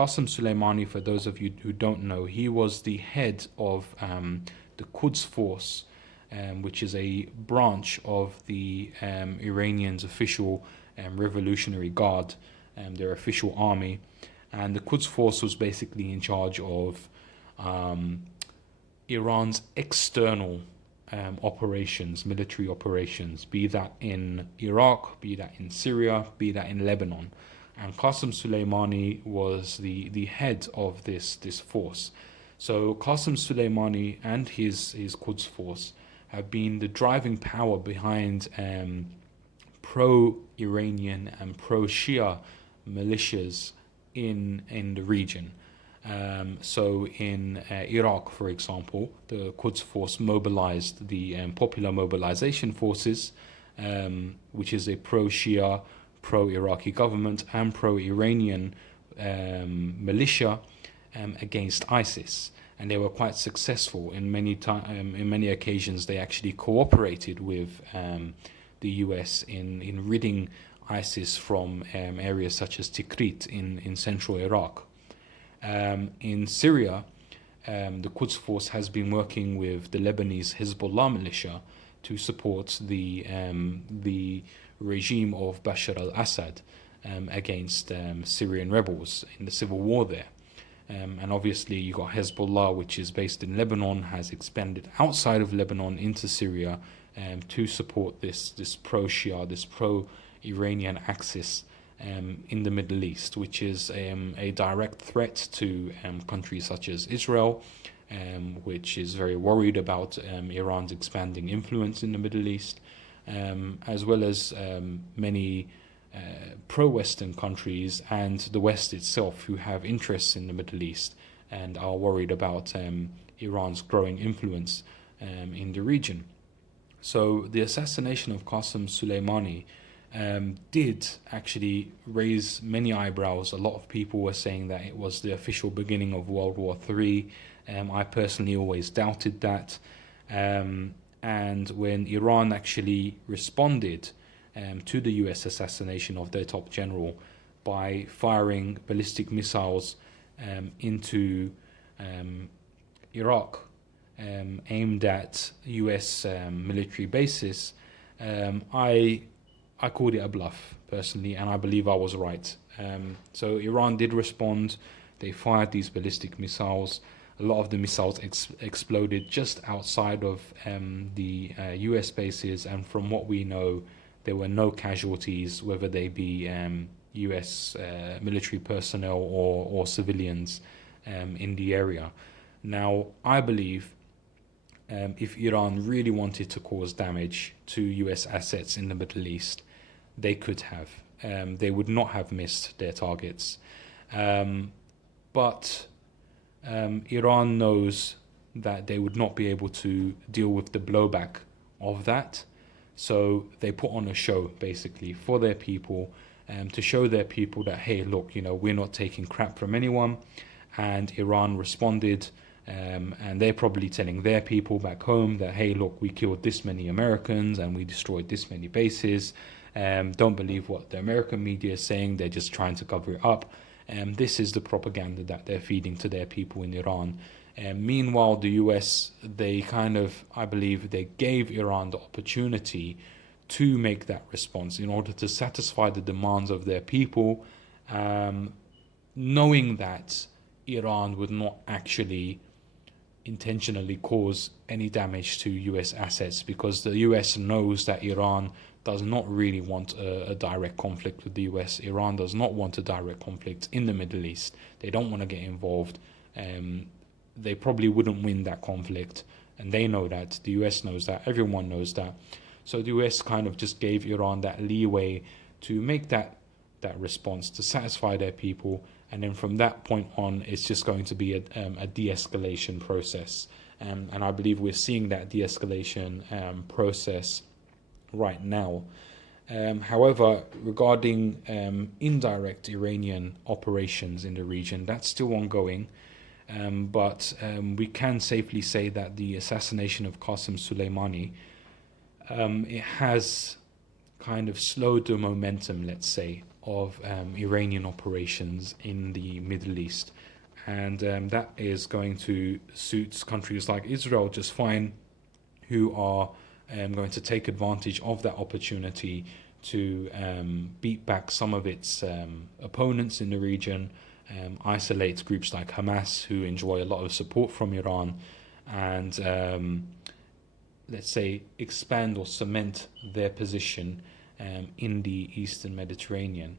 Qassem Suleimani, for those of you who don't know, he was the head of the Quds force, which is a branch of the Iranians' official Revolutionary Guard, their official army. And the Quds force was basically in charge of Iran's external operations, military operations, be that in Iraq, be that in Syria, be that in Lebanon. And Qassem Suleimani was the head of this force. So Qassem Suleimani and his Quds force have been the driving power behind pro-Iranian and pro-Shia militias in the region. So in Iraq, for example, the Quds force mobilized the Popular Mobilisation Forces, which is a pro-Shia, pro-Iraqi government and pro-Iranian militia against ISIS. And they were quite successful. In many occasions, they actually cooperated with the US in ridding ISIS from areas such as Tikrit in central Iraq. In Syria, the Quds force has been working with the Lebanese Hezbollah militia to support the regime of Bashar al-Assad against Syrian rebels in the civil war there. And obviously you got Hezbollah, which is based in Lebanon, has expanded outside of Lebanon into Syria to support this pro-Shia, this pro-Iranian axis in the Middle East, which is a direct threat to countries such as Israel, which is very worried about Iran's expanding influence in the Middle East, as well as many pro-Western countries and the West itself, who have interests in the Middle East and are worried about Iran's growing influence in the region. So the assassination of Qassem Suleimani did actually raise many eyebrows. A lot of people were saying that it was the official beginning of World War III. I personally always doubted that. And when Iran actually responded to the US assassination of their top general by firing ballistic missiles into Iraq, aimed at US military bases, I called it a bluff personally, and I believe I was right. So Iran did respond. They fired these ballistic missiles. A lot of the missiles exploded just outside of the US bases, and from what we know, there were no casualties, whether they be US military personnel or civilians in the area. Now, I believe if Iran really wanted to cause damage to US assets in the Middle East, they could have. They would not have missed their targets. But Iran knows that they would not be able to deal with the blowback of that. So they put on a show, basically, for their people, to show their people that, hey, look, we're not taking crap from anyone. And Iran responded, and they're probably telling their people back home that, hey, look, we killed this many Americans and we destroyed this many bases. Don't believe what the American media is saying. They're just trying to cover it up. This is the propaganda that they're feeding to their people in Iran. Meanwhile, the US, I believe they gave Iran the opportunity to make that response in order to satisfy the demands of their people, knowing that Iran would not actually intentionally cause any damage to US assets, because the US knows that Iran does not really want a direct conflict with the US. Iran does not want a direct conflict in the Middle East. They don't want to get involved. They probably wouldn't win that conflict, and they know that. The US knows that. Everyone knows that. So the US kind of just gave Iran that leeway to make that response to satisfy their people, and then from that point on, it's just going to be a de-escalation process. And I believe we're seeing that de-escalation process right now. However, regarding indirect Iranian operations in the region, that's still ongoing. But we can safely say that the assassination of Qassem Suleimani, it has kind of slowed the momentum, let's say, of Iranian operations in the Middle East. And that is going to suit countries like Israel just fine, who are going to take advantage of that opportunity to beat back some of its opponents in the region, isolate groups like Hamas, who enjoy a lot of support from Iran, and let's say expand or cement their position in the Eastern Mediterranean.